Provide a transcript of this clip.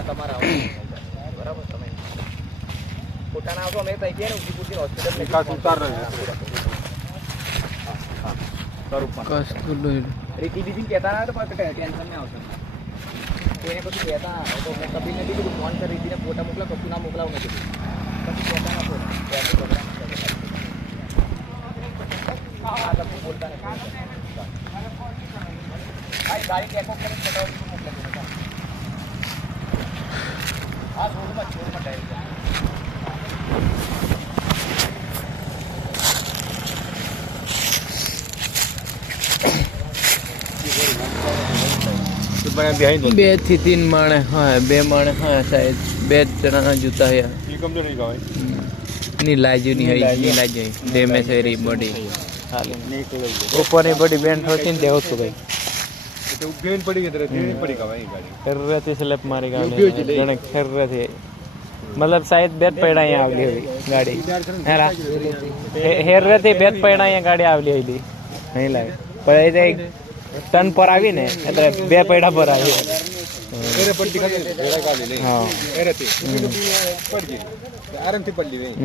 ના તમારા બરાબર તમે પોતાના આવશો અમે તઈ ગયા ને ઉદયપુરથી હોસ્પિટલ ને કાસ ઉતાર રીતિ બીજી કહેતા ના તો ટેન્શન નહીં આવશે કોઈને કશું કહેતા ના તો મેં કપિલને કીધું ફોન કરી રીતિને ફોટા મોકલા કશું ના મોકલાવું નથી પછી કહેતા ના ફોન હા તમે બોલતા નહીં ગાડી ટેકો કરીને ફોટા મોકલે હા છોડમાં ડાયરેક્ટ બે થી 3 માણે હા 2 માણે હા સાહેબ 2 જણા જૂતા હે ની લાજુ ની હઈ ની લાજુ ડેમેજ હે રી બોડી હાલે ऊपर ની બોડી બેન્ડ હોતી ને દેવો તો ભાઈ तो बेन पड़ी इधर बेन पड़ी का भाई गाड़ी कर रहे थे स्लैप मारी गाड़ी जने कर रहे थे मतलब शायद बेत पड़ा यहाँ आवली हुई गाड़ी हेरा हेर रहे थे बेत पड़ा यहाँ गाड़ी आवली हुई नहीं लागे पर ऐसे टन पर આવી ને એટલે બે પૈડા પર આવી એરે પટ્ટી ખાલી રેડા ગાડી લઈ હા એરે થી પડી આરામથી પડી